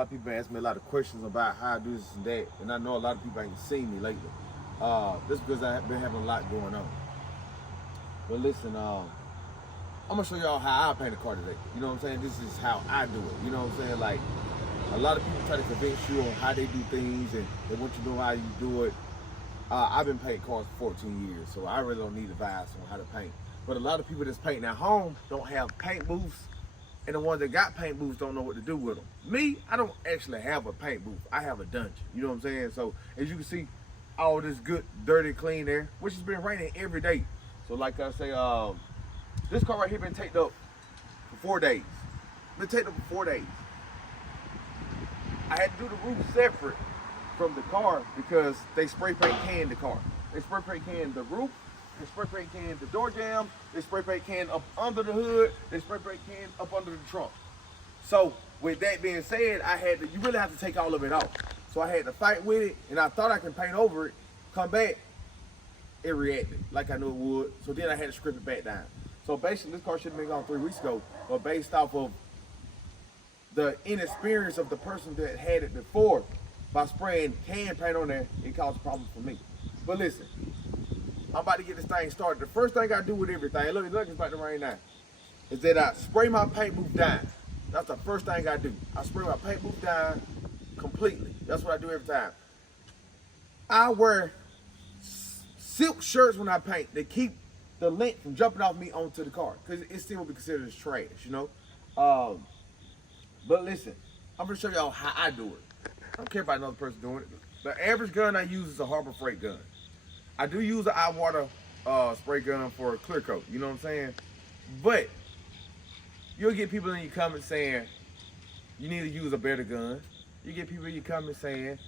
lot of people ask me a lot of questions about how I do this and that, and I know a lot of people ain't seen me lately. Just because I've been having a lot going on. But listen, I'm gonna show y'all how I paint a car today. You know what I'm saying? This is how I do it. You know what I'm saying? Like, a lot of people try to convince you on how they do things and they want you to know how you do it. I've been painting cars for 14 years, so I really don't need advice on how to paint. But a lot of people that's painting at home don't have paint booths, and the ones that got paint booths don't know what to do with them. Me, I don't actually have a paint booth. I have a dungeon. You know what I'm saying? So as you can see, all this good, dirty, clean air, which has been raining every day. So like I say, this car right here been taped up for 4 days. Been taped up for 4 days. I had to do the roof separate from the car because they spray paint canned the car. They spray paint canned the roof, they spray paint canned the door jamb, they spray paint canned up under the hood, they spray paint canned up under the trunk. So with that being said, you really have to take all of it off. So I had to fight with it, and I thought I could paint over it, come back, it reacted like I knew it would. So then I had to strip it back down. So basically this car should have been gone 3 weeks ago, but based off of the inexperience of the person that had it before, by spraying can paint on there, it caused a problem for me. But listen, I'm about to get this thing started. The first thing I do with everything, look, it's about to rain now, is that I spray my paint booth down. That's the first thing I do. I spray my paint booth down completely. That's what I do every time. I wear silk shirts when I paint. They keep the lint from jumping off me onto the car, because it still will be considered as trash, you know? But listen, I'm gonna show y'all how I do it. I don't care about another person doing it. The average gun I use is a Harbor Freight gun. I do use an eye water spray gun for a clear coat, you know what I'm saying? But you'll get people in your comments saying you need to use a better gun. You get people in your comments saying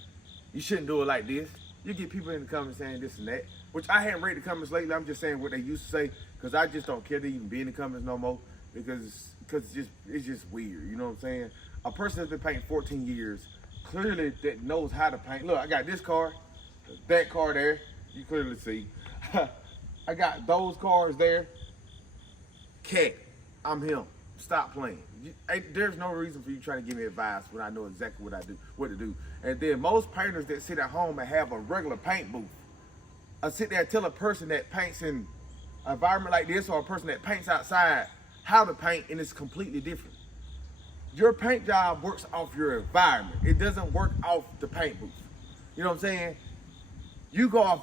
you shouldn't do it like this. You get people in the comments saying this and that, which I haven't read the comments lately. I'm just saying what they used to say, because I just don't care to even be in the comments no more, because it's just weird, you know what I'm saying? A person that's been painting 14 years, clearly that knows how to paint. Look, I got this car, that car there, you clearly see. I got those cars there. Cat, I'm him. Stop playing. There's no reason for you trying to give me advice when I know exactly what to do. And then most painters that sit at home and have a regular paint booth, I sit there and tell a person that paints in an environment like this, or a person that paints outside, how to paint, and it's completely different. Your paint job works off your environment. It doesn't work off the paint booth. You know what I'm saying? You go off,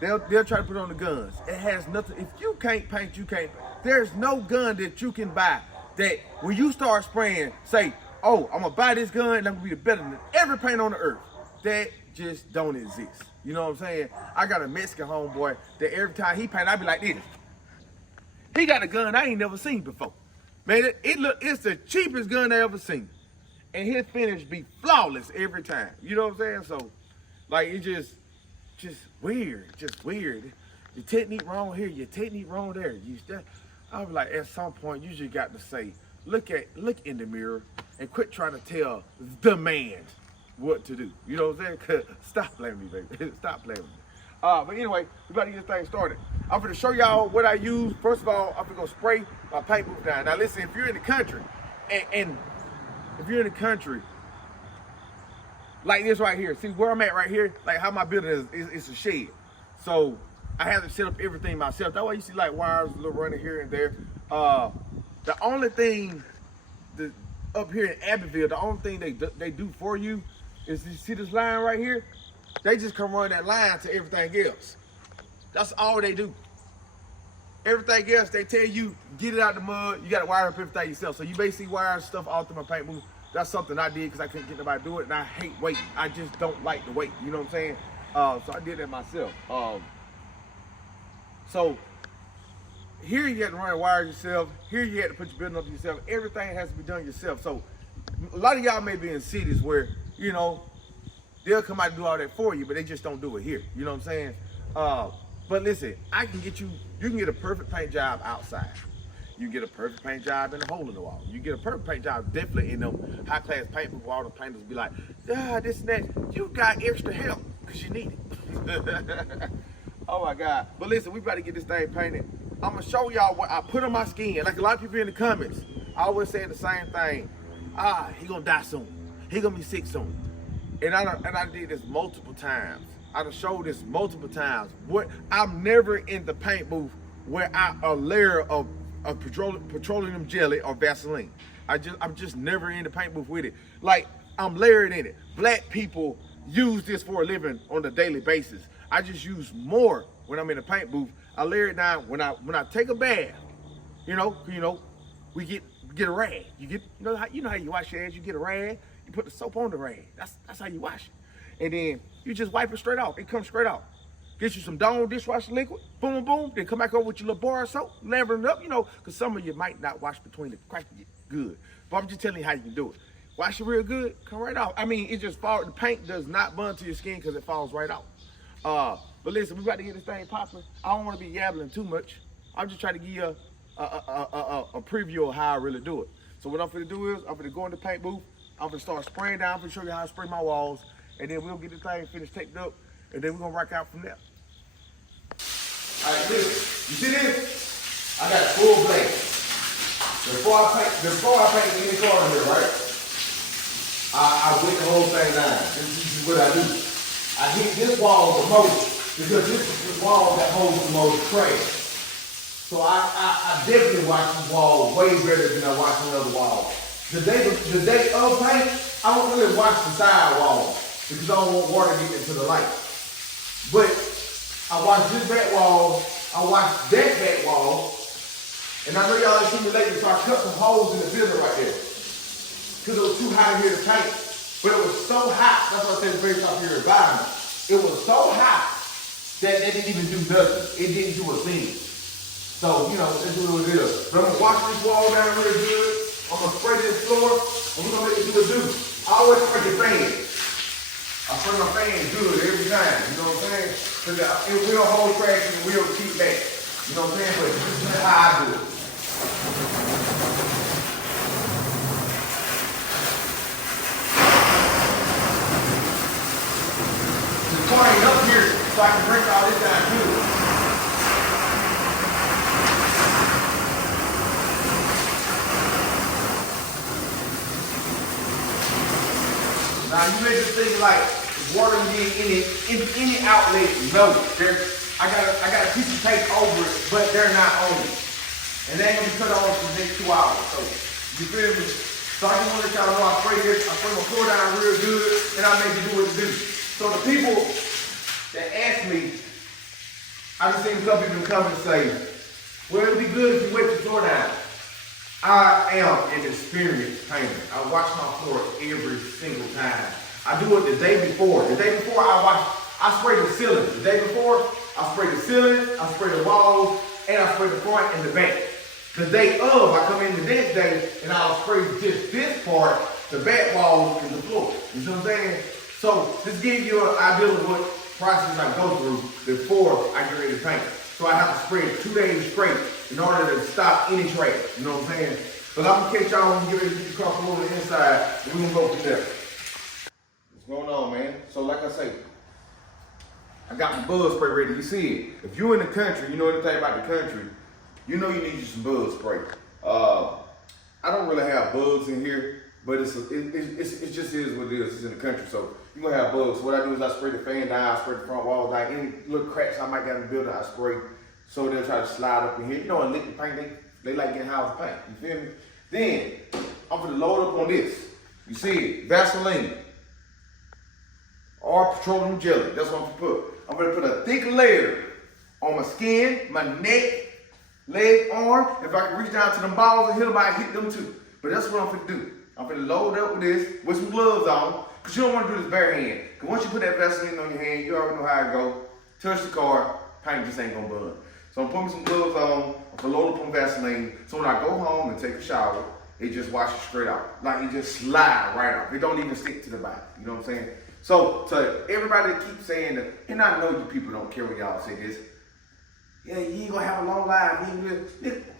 they'll try to put on the guns. It has nothing. If you can't paint, you can't. There's no gun that you can buy that when you start spraying, say, oh, I'm gonna buy this gun and I'm gonna be better than every paint on the earth. That just don't exist. You know what I'm saying? I got a Mexican homeboy that every time he paint, I be like this. He got a gun I ain't never seen before. Man, it's the cheapest gun I ever seen. And his finish be flawless every time. You know what I'm saying? So, like, it just weird. Just weird. Your technique wrong here, your technique wrong there. I was like, at some point, you just got to say, look in the mirror and quit trying to tell the man what to do. You know what I'm saying? 'Cause stop playing me, baby. Stop playing with me. But anyway, we got to get this thing started. I'm going to show y'all what I use. First of all, I'm going to spray my paint booth down. Now listen, if you're in the country, and if you're in the country, like this right here, see where I'm at right here, like how my building is it's a shed. So I have to set up everything myself. That way you see like wires a little running here and there. The only thing up here in Abbeville, the only thing they do for you is, you see this line right here? They just come run that line to everything else. That's all they do. Everything else, they tell you, get it out the mud, you gotta wire up everything yourself. So you basically wire stuff all through my paint booth. That's something I did because I couldn't get nobody to do it, and I hate waiting. I just don't like to wait, you know what I'm saying? So I did that myself. So here you had to run the wires yourself. Here you had to put your building up yourself. Everything has to be done yourself. So a lot of y'all may be in cities where, you know, they'll come out and do all that for you, but they just don't do it here. You know what I'm saying? But listen, you can get a perfect paint job outside. You can get a perfect paint job in a hole in the wall. You get a perfect paint job definitely in them high class paint booth where all the painters be like, this and that. You got extra help because you need it. Oh my God. But listen, we about to get this thing painted. I'm gonna show y'all what I put on my skin. Like a lot of people in the comments, I always saying the same thing. He gonna die soon. he gonna be sick soon. And I did this multiple times. I done showed this multiple times. I'm never in the paint booth where a layer of petroleum jelly or Vaseline. I'm just never in the paint booth with it. Like, I'm layered in it. Black people use this for a living on a daily basis. I just use more when I'm in the paint booth. I layer it down when I take a bath. We get a rag. You know how you wash your ass. You get a rag. You put the soap on the rag. That's how you wash it. And then you just wipe it straight off. It comes straight off. Get you some Dawn dishwasher liquid. Boom, boom. Then come back over with your little bar of soap. Lather it up. Because some of you might not wash between the cracks good. But I'm just telling you how you can do it. Wash it real good. Come right off. I mean, it just falls. The paint does not bond to your skin because it falls right off. But listen, we about to get this thing popping. I don't want to be yabbling too much. I'm just trying to give you a preview of how I really do it. So what I'm going to do is I'm going to go in the paint booth. I'm going to start spraying down. I'm going to show you how I spray my walls. And then we'll get this thing finished taped up. And then we're going to rock out from there. All right, listen. You see this? I got full blade. Before I paint any corner here, right? I wet the whole thing down. This is what I do. I hit this wall the most because this is the wall that holds the most trash. So I definitely wash this wall way better than I wash another wall. The day of paint, I don't really wash the side walls because I don't want water getting into the light. But I wash this back wall, I wash that back wall, and I know y'all didn't see me lately, so I cut some holes in the building right there. Because it was too hot in here to paint. But it was so hot, that's why I said very top of your environment. It was so hot that they didn't even do nothing. It didn't do a thing. So, that's what it is. But I'm going to wash this wall down really good. I'm going to spray this floor, and we're going to make it do a do. I always spray the fan. I spray my fan good every time, you know what I'm saying? Because it will hold trash and it will keep back. You know what I'm saying? But this is how I do it. The car ain't up here, so I can break all this down too. Now you may just think like water getting any outlet. No, I got a piece of tape over it, but they're not on it. And they ain't gonna be cut off for the next 2 hours. So you feel me? So I just want to let y'all know I spray this, I spray my floor down real good, and I make it do what it do. So the people that ask me, I just seen a couple people come and say, well, it'd be good if you wet your floor down. I am an experienced painter. I wash my floor every single time. I do it the day before. The day before I spray the ceiling. The day before, I spray the ceiling, I spray the walls, and I spray the front and the back. The day of, I come in the next day and I'll spray just this part, the back walls, and the floor. You see what I'm saying? So this gives you an idea of what process I go through before I get ready to paint. So I have to spray it 2 days straight in order to stop any trash. You know what I'm saying? But I'm going to catch y'all when we get ready to get the car over the inside, and we're going to go from there. What's going on, man? So like I say, I got my bug spray ready. You see it. If you're in the country, you know anything about the country, you know you need you some bug spray. I don't really have bugs in here, but it just is what it is. It's in the country, so you're going to have bugs. So what I do is I spray the fan down, I spray the front walls down. Any little cracks I might get in the building, I spray. So they'll try to slide up in here. You know, in liquid paint, they like getting house paint. You feel me? Then, I'm going to load up on this. You see it? Vaseline. Or petroleum jelly. That's what I'm going to put. I'm going to put a thick layer on my skin, my neck, leg, arm. If I can reach down to them balls and hit them, I hit them too. But that's what I'm going to do. I'm going to load up with this with some gloves on. Because you don't want to do this bare hand. Because once you put that Vaseline on your hand, you already know how it go. Touch the car, paint just ain't going to bud. So I'm putting some gloves on, I'm gonna load up on Vaseline, so when I go home and take a shower, it just washes straight out. Like it just slide right off. It don't even stick to the body, you know what I'm saying? So to everybody that keeps saying that, and I know you people don't care when y'all say this, yeah, you ain't gonna have a long life,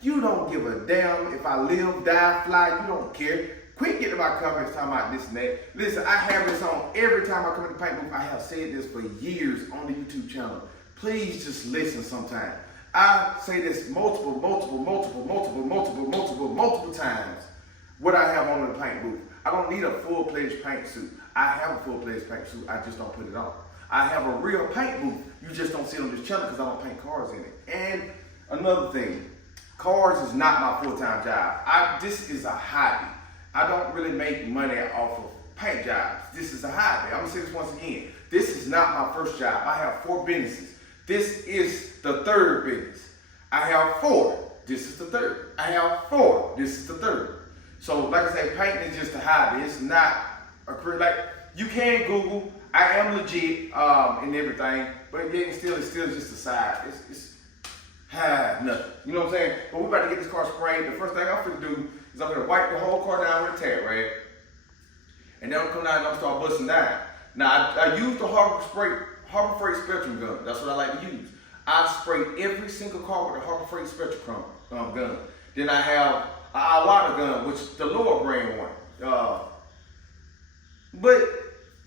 you don't give a damn if I live, die, fly, you don't care. Quit getting my comments talking about this and that. Listen, I have this on every time I come in the paint booth. I have said this for years on the YouTube channel. Please just listen sometime. I say this multiple times, what I have on in the paint booth. I don't need a full-fledged paint suit. I have a full-fledged paint suit, I just don't put it on. I have a real paint booth. You just don't see it on this channel because I don't paint cars in it. And another thing, cars is not my full-time job. This is a hobby. I don't really make money off of paint jobs. This is a hobby. I'm gonna say this once again. This is not my first job. I have 4 businesses. This is the 3rd business. I have 4. This is the 3rd. I have 4. This is the 3rd. So like I say, painting is just a hobby. It's not a career. Like, you can Google. I am legit and everything, but yet it's still just a side. It's nothing. You know what I'm saying? But we about to get this car sprayed. The first thing I'm gonna do is I'm gonna wipe the whole car down with a tag rag, and then I'm gonna come down and I'm gonna start busting down. Now I use the Harbor Freight Spectrum gun. That's what I like to use. I spray every single car with a Harbor Freight Spectrum gun. Then I have an Iwata gun, which is the lower brand one. But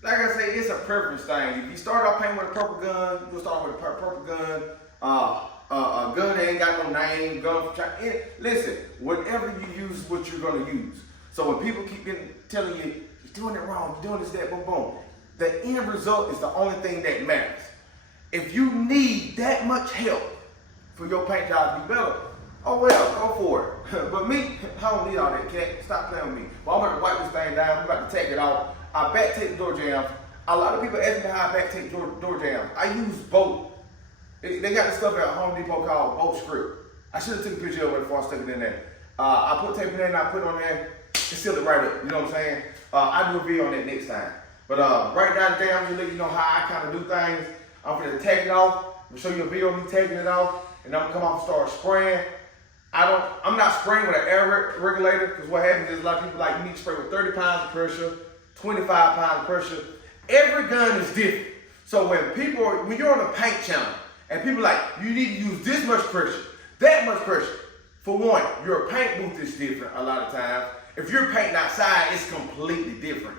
like I say, it's a preference thing. If you start off painting with a purple gun, you'll start with a purple gun. A gun that ain't got no name. Listen, whatever you use is what you're gonna use. So when people keep telling you, you're doing it wrong, you're doing this, that, boom, boom. The end result is the only thing that matters. If you need that much help for your paint job to be better, oh well, go for it. But me, I don't need all that, cat. Stop playing with me. Well, I'm about to wipe this thing down. I'm about to take it off. I back take the door jams. A lot of people ask me how I back take door jams. I use bolt. They got this stuff at Home Depot called bolt script. I should have took a picture of it before I stuck it in there. I put tape in there and I put it on there and seal it right up. You know what I'm saying? I'll do a video on that next time. But right now today, I'm just letting you know how I kind of do things. I'm going to take it off. I'm going to show you a video of me taking it off. And I'm going to come off and start spraying. I'm not spraying with an air regulator, because what happens is a lot of people like, you need to spray with 30 pounds of pressure, 25 pounds of pressure. Every gun is different. So when you're on a paint channel and people like, you need to use this much pressure, that much pressure. For one, your paint booth is different a lot of times. If you're painting outside, it's completely different.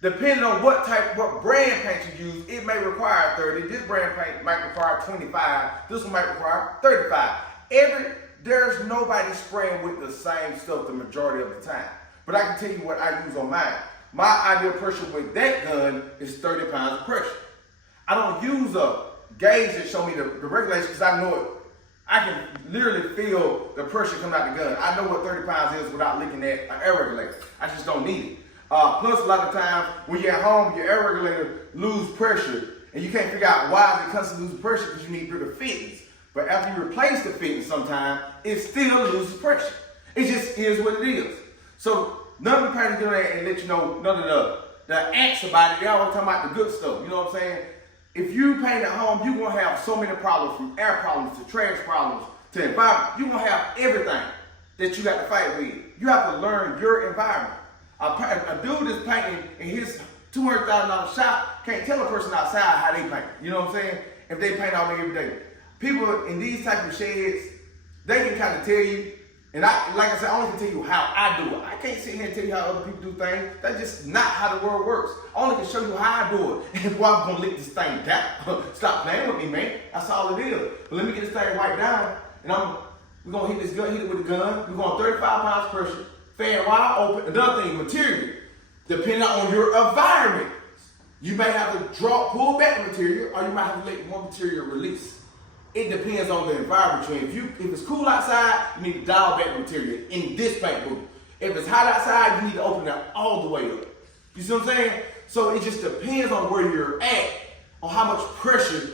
Depending on what brand paint you use, it may require 30. This brand paint might require 25. This one might require 35. There's nobody spraying with the same stuff the majority of the time. But I can tell you what I use on mine. My ideal pressure with that gun is 30 pounds of pressure. I don't use a gauge that show me the regulations, because I know it. I can literally feel the pressure coming out the gun. I know what 30 pounds is without looking at an air regulator. I just don't need it. Plus, a lot of times when you're at home, your air regulator loses pressure, and you can't figure out why it constantly loses pressure, because you need bigger fittings. But after you replace the fitting sometime, it still loses pressure. It just is what it is. So none of the painters do that and let you know none of the acts about it. They always talking about the good stuff. You know what I'm saying? If you paint at home, you're going to have so many problems, from air problems to trash problems to environment. You're going to have everything that you got to fight with. You have to learn your environment. A dude that's painting in his $200,000 shop can't tell a person outside how they paint. You know what I'm saying? If they paint all day every day. People in these type of sheds, they can kind of tell you, and like I said, I only can tell you how I do it. I can't sit here and tell you how other people do things. That's just not how the world works. I only can show you how I do it. And boy, I'm gonna lick this thing down. Stop playing with me, man. That's all it is. But let me get this thing right down, and we're gonna hit it with a gun. We're going 35 pounds pressure, fan wide open. Another thing, material. Depending on your environment, you may have to pull back the material, or you might have to let more material release. It depends on the environment you're in. If it's cool outside, you need to dial back the material in this paint booth. If it's hot outside, you need to open it all the way up. You see what I'm saying? So it just depends on where you're at, on how much pressure,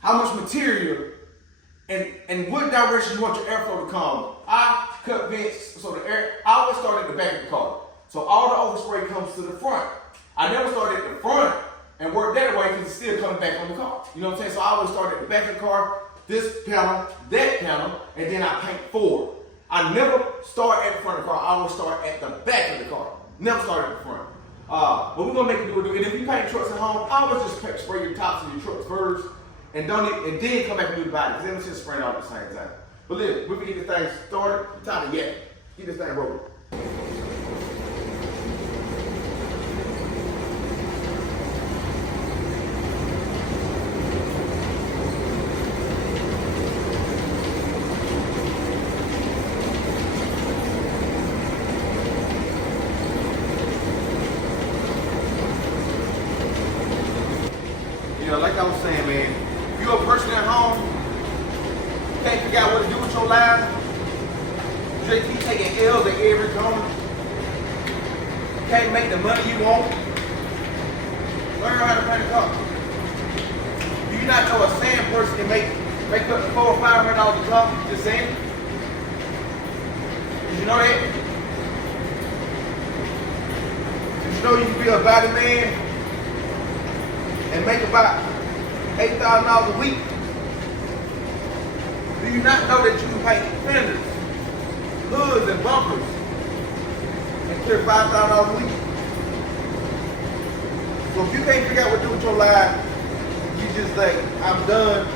how much material, and what direction you want your airflow to come. I cut vents, so I always start at the back of the car. So all the overspray comes to the front. I never start at the front and work that way, because it's still coming back on the car. You know what I'm saying? So I always start at the back of the car, this panel, that panel, and then I paint forward. I never start at the front of the car. I always start at the back of the car. Never start at the front. But we're gonna make it do it. And if you paint trucks at home, I always just spray your tops of your trucks first, and then come back and do the body, because then it's just spraying all at the same time. But look, we can get this thing started. Time to get this thing rolling. with your life, you just keep taking L's at every corner. You can't make the money you want. Learn how to paint a car. Do you not know a sand person can make up to $400 or $500 a car just saying? Did you know that? Did you know you can be a body man and make about $8,000 a week? Do you not know that you can paint fenders, hoods, and bumpers and clear $5,000 a week? So if you can't figure out what to do with your life, you just think, I'm done,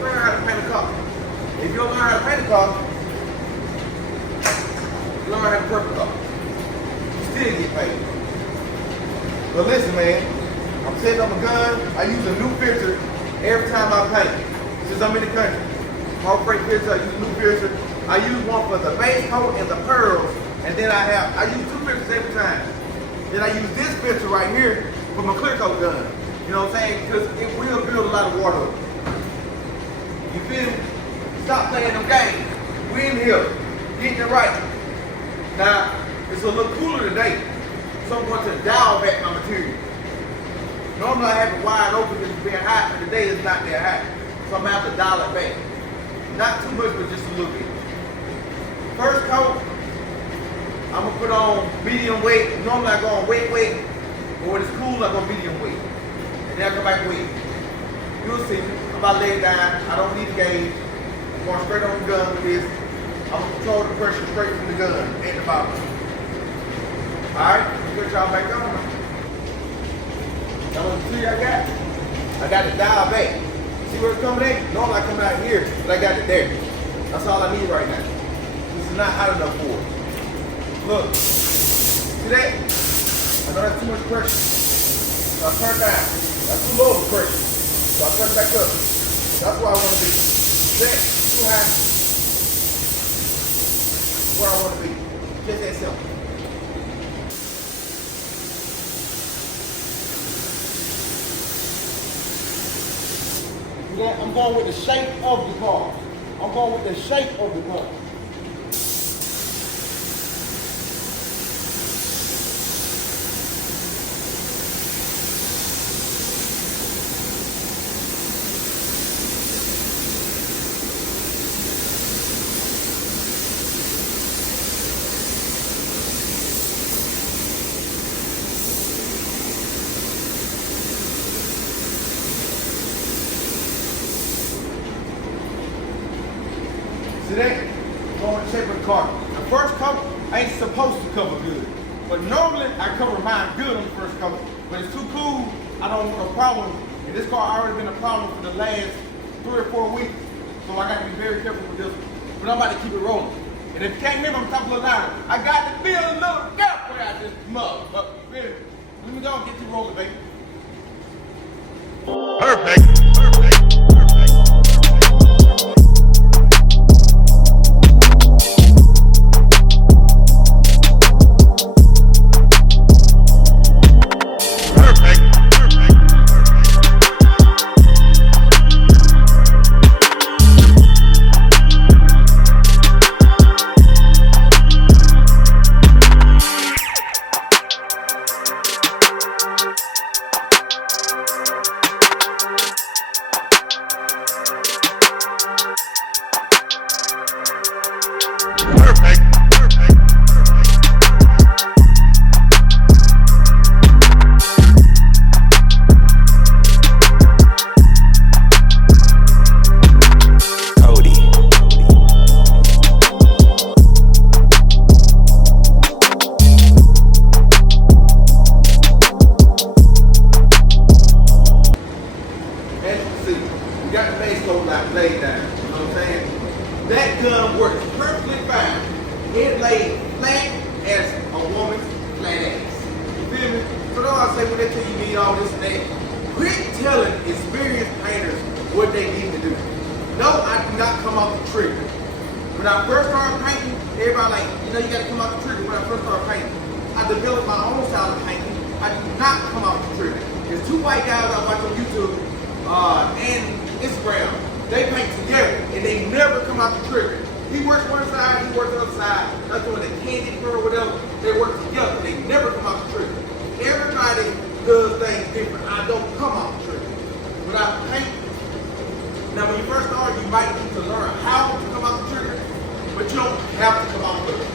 learn how to paint a car. If you don't learn how to paint a car, you learn how to prep a car. You still get paid. But listen, man, I'm setting up a gun. I use a new filter every time I paint. Since I'm in the country. Hard freight filter, I use a new filter. I use one for the base coat and the pearls. And then I use two filters every time. Then I use this filter right here for my clear coat gun. You know what I'm saying? Because it will build a lot of water. You feel me? Stop playing them games. We in here, getting it right. Now, it's a little cooler today, so I'm going to dial back my material. Normally I have it wide open because it's being hot, but today it's not that hot. So I'm going to have to dial it back. Not too much, but just a little bit. First coat, I'm going to put on medium weight. Normally I go on wet, but when it's cool, I go medium weight. And then I come back wet. You'll see, I'm about to lay it down. I don't need a gauge. I'm going straight on the gun with this. I'm going to control the pressure straight from the gun and the bottom. Alright, put y'all back on. That was the two I got. I got the dial back. See where it's coming in? Normally I come out here, but I got it there. That's all I need right now. This is not hot enough for it. Look, see that? I know that's too much pressure. So I turn down. That's too low of pressure. So I turn it back up. That's where I want to be. That, too high. Where I want to be. Just that simple. I'm going with the shape of the car. I'm going with the shape of the car. See that? Going with the shape of the car. The first coat ain't supposed to cover good. But normally I cover mine good on the first coat. But it's too cool, I don't want a problem. And this car already been a problem for the last 3 or 4 weeks. So I gotta be very careful with this one. But I'm about to keep it rolling. And if you can't hear me, I'm talking a little louder. I got to build a little gap where I just mug. Let me go and get you rolling, baby. Perfect. Laid down, you know what I'm saying? That gun works perfectly fine. It laid flat as a woman's flat ass. You feel me? So that's why I say when they tell you need all this and that, quit telling experienced painters what they need to do. No, I do not come off the trigger. When I first started painting, everybody like, you know, you gotta come off the trigger. When I first started painting, I developed my own style of painting. I do not come off the trigger. There's 2 white guys I watch on YouTube and Instagram. They paint together and they never come out the trigger. He works one side, he works the other side. That's doing the candy pearl or whatever. They work together. They never come out the trigger. Everybody does things different. I don't come out the trigger. When I paint, now when you first start, you might need to learn how to come out the trigger, but you don't have to come out the trigger.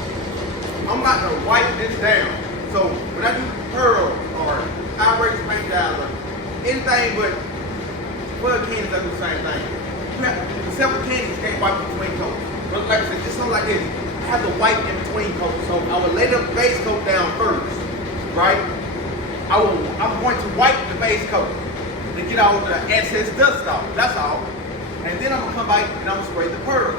I'm not gonna wipe this down. So when I do pearl or outrageous paint job or anything but blood candies, I do the same thing. Except for candies, you can't wipe between coats. But like I said, just something like this, I have to wipe in between coats. So I will lay the base coat down first, right? I'm going to wipe the base coat to get all the excess dust off. That's all. And then I'm gonna come back and I'm gonna spray the pearl.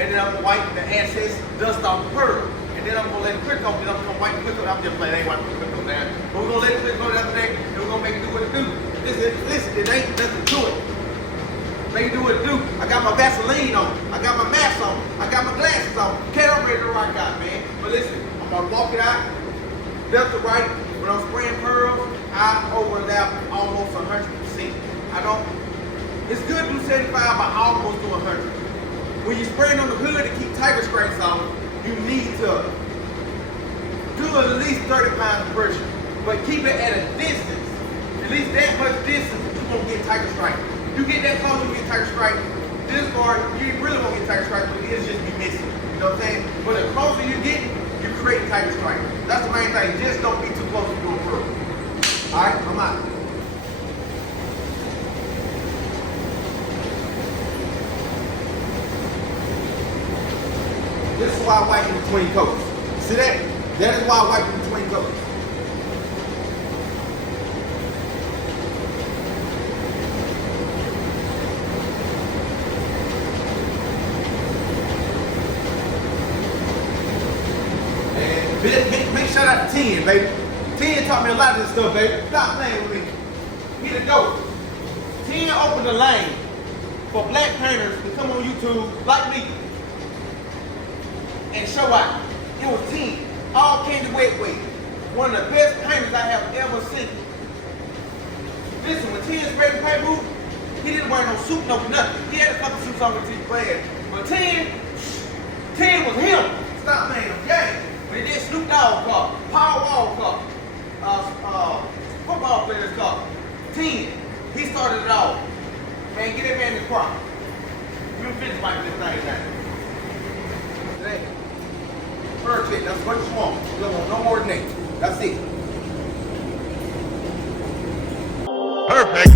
And then I'm gonna wipe the excess dust off the pearl. And then I'm gonna let it clear coat. Then I'm gonna wipe the clear coat. I'm just playing, I ain't wiping the clear coat down. But we're gonna let it clear coat down today, and we're gonna make it do what it do. Listen, it ain't nothing to it. Make it do what it do. I got my Vaseline on. I got my mask on. I got my glasses on. Can't I'm ready to rock out, man. But listen, I'm gonna walk it out, left to right. When I'm spraying pearls, I overlap almost 100%. It's good to do 75, but I almost do 100. When you're spraying on the hood to keep tiger scrapes off, you need to do at least 30 pounds of pressure, but keep it at a distance. At least that much distance, you won't get tiger stripe. You get that close, you get tiger stripe. This part, you really won't get tiger stripe, but it'll just be missing. You know what I'm saying? But the closer you get, you create tiger stripe. That's the main thing. Just don't be too close to doing pearl. All right, I'm out. This is why I wipe in between coats. See that? That is why I wipe in between coats. And big shout out to 10, baby. 10 taught me a lot of this stuff, baby. Stop playing with me. Get a dope. 10 opened the lane for black painters to come on YouTube like me and show out. It was 10. All candy wet weight. One of the best painters I have ever seen. Listen, when 10 sprayed the paint booth, he didn't wear no suit, no nothing. He had a couple suits on with his players. But 10 was him. Stop playing him. Yeah. When he did Snoop Dogg car, Paul Wall car, football players car. 10. He started it all. Man, get that man in the car. You finish wiping this thing down. Today. Perfect. That's what you want. You don't want no more than that. That's it. Perfect.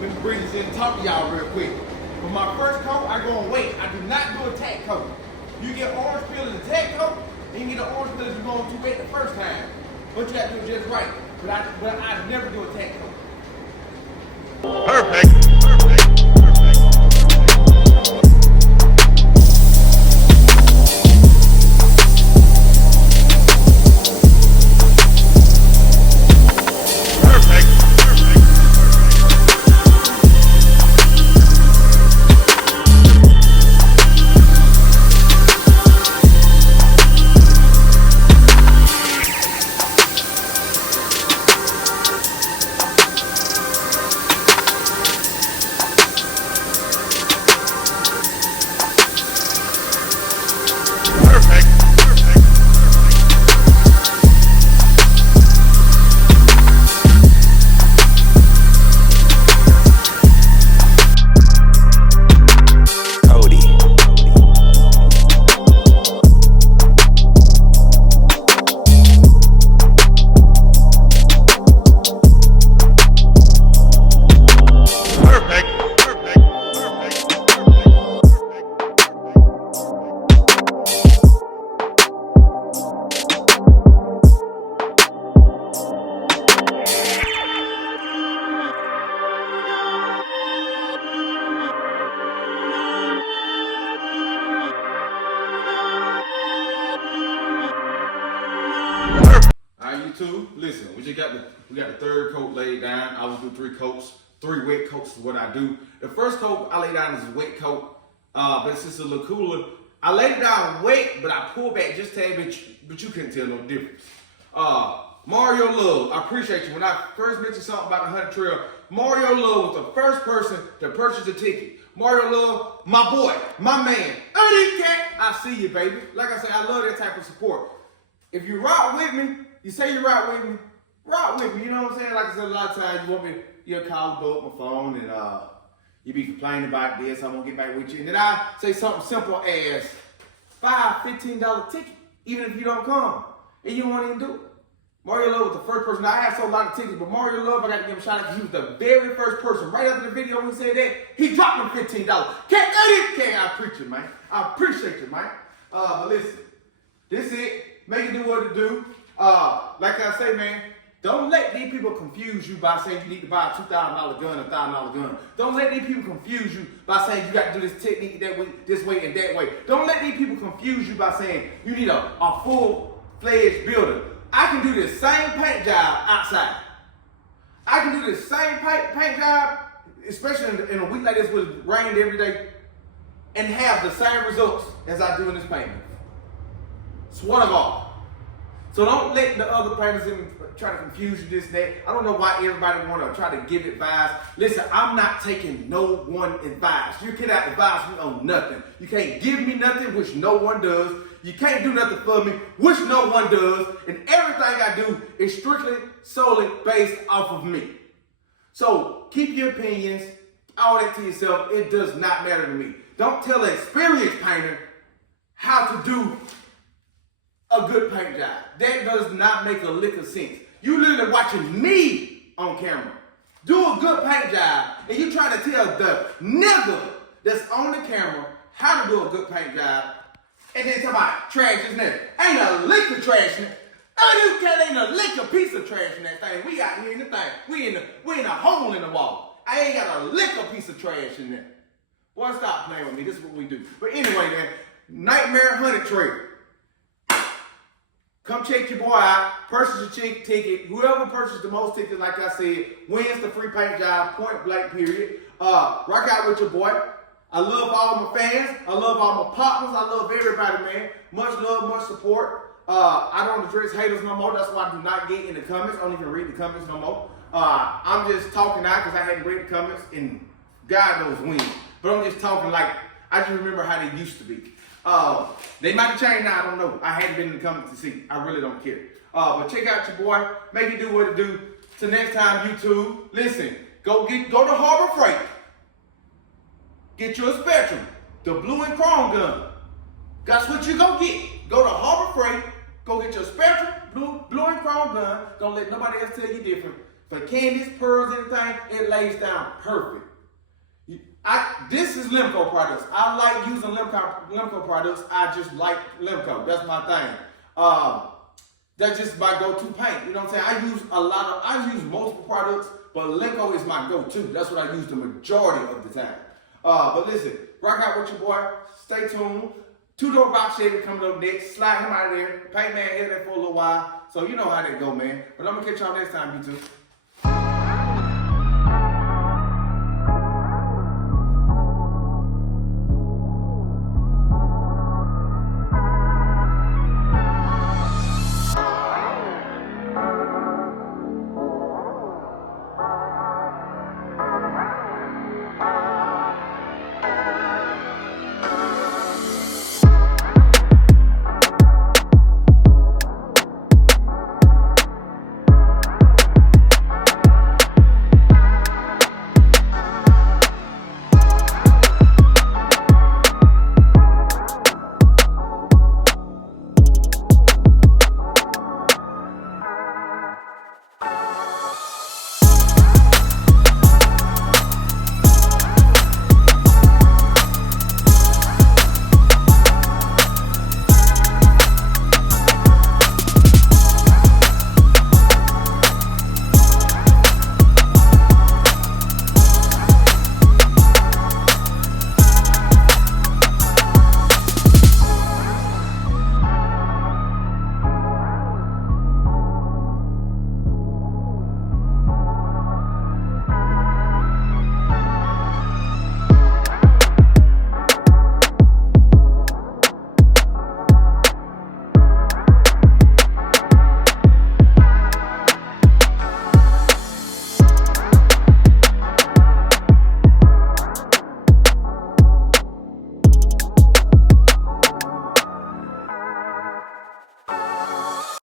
Let me breathe this in and talk to y'all real quick. For my first coat, I go on weight. I do not do a tack coat. You get orange peel as a tack coat, and you get an orange peel as you're going too wet the first time. But you got to do it just right. But I never do a tack coat. Perfect. Listen, we got the third coat laid down. I will do 3 coats, 3 wet coats is what I do. The first coat I lay down is a wet coat, but it's just a little cooler. I laid it down wet, but I pulled back just a tad bit, but you couldn't tell no difference. Mario Love, I appreciate you. When I first mentioned something about the Hunter Trail, Mario Love was the first person to purchase a ticket. Mario Love, my boy, my man. I see you, baby. Like I said, I love that type of support. If you rock with me, you say you rock with me, you know what I'm saying? Like I said, a lot of times you want me, you'll call, go up my phone, and you be complaining about this, I won't get back with you. And then I say something simple as $5, $15 ticket, even if you don't come, and you won't even do it. Mario Love was the first person. Now, I have sold a lot of tickets, but Mario Love, I got to give him a shout out because he was the very first person. Right after the video when he said that, he dropped him $15. I appreciate you, man. I appreciate you, man. But listen, this is it. Make it do what it do. Like I say, man, don't let these people confuse you by saying you need to buy a $2,000 gun, a $1,000 gun. Don't let these people confuse you by saying you got to do this technique that way, this way, and that way. Don't let these people confuse you by saying you need a full-fledged builder. I can do this same paint job outside. I can do this same paint job, especially in a week like this with it rained every day, and have the same results as I do in this painting. Swear to God. So don't let the other painters try to confuse you this, that. I don't know why everybody want to try to give advice. Listen, I'm not taking no one advice. You cannot advise me on nothing. You can't give me nothing, which no one does. You can't do nothing for me, which no one does. And everything I do is strictly, solely based off of me. So keep your opinions, all that to yourself. It does not matter to me. Don't tell an experienced painter how to do a good paint job. That does not make a lick of sense. You literally watching me on camera do a good paint job, and you trying to tell the nigga that's on the camera how to do a good paint job, and then talk about trash is there. Ain't a lick of trash in it. Ain't a lick of piece of trash in that thing. We out here in the thing. We in a hole in the wall. I ain't got a lick of piece of trash in there. Boy, stop playing with me. This is what we do. But anyway, man, Nightmare Hunter Trail. Come check your boy out. Purchase your ticket. Whoever purchases the most tickets, like I said, wins the free paint job, point blank, period. Rock out with your boy. I love all my fans. I love all my partners. I love everybody, man. Much love, much support. I don't address haters no more. That's why I do not get in the comments. I don't even read the comments no more. I'm just talking now because I hadn't read the comments in God knows when. But I'm just talking like I just remember how they used to be. They might have changed now, I don't know. I hadn't been in the comments to see. I really don't care. But check out your boy. Make it do what it do. Till next time, YouTube. Listen, go to Harbor Freight. Get you a Spectrum. The blue and chrome gun. That's what you gonna get. Go to Harbor Freight. Go get your Spectrum, blue and chrome gun. Don't let nobody else tell you different. For candies, pearls, anything, it lays down perfect. This is Lemco products. I like using Lemco products. I just like Lemco. That's my thing. That's just my go-to paint. You know what I'm saying? I use multiple products, but Lemco is my go-to. That's what I use the majority of the time. But listen, rock out with your boy. Stay tuned. Two-door box Chevy coming up next. Slide him out of there. Paint man here there for a little while. So you know how that go, man. But I'm going to catch y'all next time, YouTube.